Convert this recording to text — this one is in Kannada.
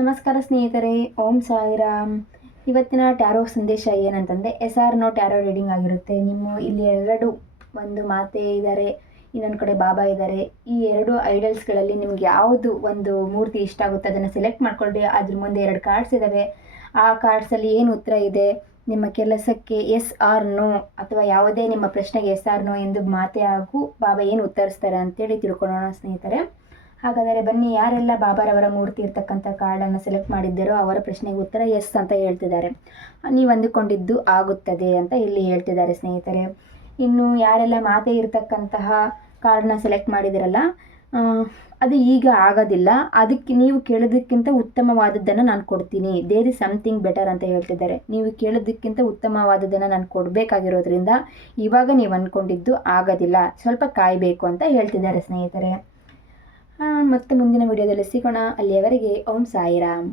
ನಮಸ್ಕಾರ ಸ್ನೇಹಿತರೆ, ಓಂ ಸಾಯಿರಾಮ್. ಇವತ್ತಿನ ಟ್ಯಾರೋ ಸಂದೇಶ ಏನಂತಂದರೆ SR ಟ್ಯಾರೋ ರೀಡಿಂಗ್ ಆಗಿರುತ್ತೆ. ನಿಮ್ಮ ಇಲ್ಲಿ ಎರಡು ಒಂದು ಮಾತೆ ಇದ್ದಾರೆ, ಇನ್ನೊಂದು ಕಡೆ ಬಾಬಾ ಇದ್ದಾರೆ. ಈ ಎರಡು ಐಡಲ್ಸ್ಗಳಲ್ಲಿ ನಿಮ್ಗೆ ಯಾವುದು ಒಂದು ಮೂರ್ತಿ ಇಷ್ಟ ಆಗುತ್ತೆ ಅದನ್ನು ಸೆಲೆಕ್ಟ್ ಮಾಡ್ಕೊಳ್ಳಿ. ಅದ್ರ ಮುಂದೆ 2 ಕಾರ್ಡ್ಸ್ ಇದ್ದಾವೆ. ಆ ಕಾರ್ಡ್ಸಲ್ಲಿ ಏನು ಉತ್ತರ ಇದೆ, ನಿಮ್ಮ ಕೆಲಸಕ್ಕೆ ಎಸ್ ಆರ್ ನೋ ಅಥವಾ ಯಾವುದೇ ನಿಮ್ಮ ಪ್ರಶ್ನೆಗೆ ಎಸ್ ಆರ್ ನೋ ಎಂದು ಮಾತೆ ಹಾಗೂ ಬಾಬಾ ಏನು ಉತ್ತರಿಸ್ತಾರೆ ಅಂತೇಳಿ ತಿಳ್ಕೊಳ್ಳೋಣ ಸ್ನೇಹಿತರೆ. ಹಾಗಾದರೆ ಬನ್ನಿ, ಯಾರೆಲ್ಲ ಬಾಬಾರವರ ಮೂರ್ತಿ ಇರ್ತಕ್ಕಂಥ ಕಾರ್ಡನ್ನು ಸೆಲೆಕ್ಟ್ ಮಾಡಿದ್ದೀರೋ ಅವರ ಪ್ರಶ್ನೆಗೆ ಉತ್ತರ ಎಸ್ ಅಂತ ಹೇಳ್ತಿದ್ದಾರೆ. ನೀವು ಅಂದುಕೊಂಡಿದ್ದು ಆಗುತ್ತದೆ ಅಂತ ಇಲ್ಲಿ ಹೇಳ್ತಿದ್ದಾರೆ ಸ್ನೇಹಿತರೆ. ಇನ್ನು ಯಾರೆಲ್ಲ ಮಾತೆ ಇರ್ತಕ್ಕಂತಹ ಕಾರ್ಡನ್ನ ಸೆಲೆಕ್ಟ್ ಮಾಡಿದಿರಲ್ಲ, ಅದು ಈಗ ಆಗೋದಿಲ್ಲ, ಅದಕ್ಕೆ ನೀವು ಕೇಳೋದಕ್ಕಿಂತ ಉತ್ತಮವಾದದ್ದನ್ನು ನಾನು ಕೊಡ್ತೀನಿ, ದೇರ್ ಇಸ್ ಸಮಥಿಂಗ್ ಬೆಟರ್ ಅಂತ ಹೇಳ್ತಿದ್ದಾರೆ. ನೀವು ಕೇಳೋದಕ್ಕಿಂತ ಉತ್ತಮವಾದದ್ದನ್ನು ನಾನು ಕೊಡಬೇಕಾಗಿರೋದ್ರಿಂದ ಇವಾಗ ನೀವು ಅಂದ್ಕೊಂಡಿದ್ದು ಆಗೋದಿಲ್ಲ, ಸ್ವಲ್ಪ ಕಾಯಬೇಕು ಅಂತ ಹೇಳ್ತಿದ್ದಾರೆ ಸ್ನೇಹಿತರೆ. ಮತ್ತೆ ಮುಂದಿನ ವಿಡಿಯೋದಲ್ಲಿ ಸಿಗೋಣ. ಅಲ್ಲಿಯವರೆಗೆ ಓಂ ಸಾಯಿರಾಮ್.